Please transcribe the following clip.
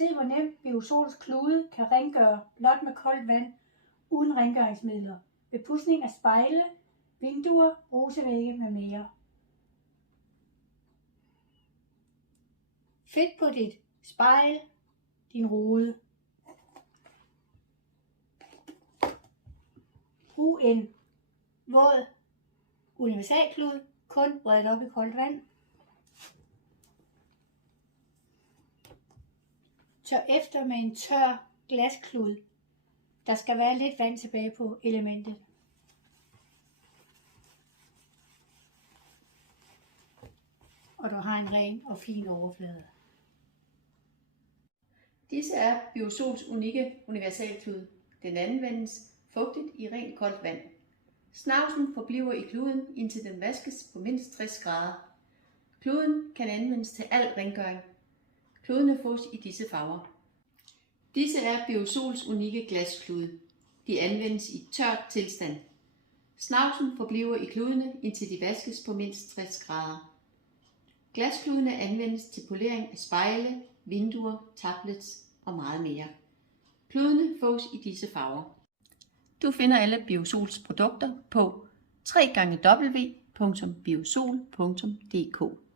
Se hvor nemt Biosols klude kan rengøre blot med koldt vand uden rengøringsmidler ved pudsning af spejle, vinduer, brusevægge med mere. Fedt på dit spejl, din rude. Brug en våd universalklud, kun vredet op i koldt vand. Tør efter med en tør glasklud. Der skal være lidt vand tilbage på elementet. Og du har en ren og fin overflade. Disse er Biosols unikke universalklud. Den anvendes fugtigt i rent koldt vand. Snavsen forbliver i kluden, indtil den vaskes på mindst 60 grader. Kluden kan anvendes til al rengøring. Kludene fås i disse farver. Disse er Biosols unikke glasklude. De anvendes i tørt tilstand. Snavsen forbliver i kludene, indtil de vaskes på mindst 60 grader. Glaskludene anvendes til polering af spejle, vinduer, tablets og meget mere. Kludene fås i disse farver. Du finder alle Biosols produkter på www.biosol.dk.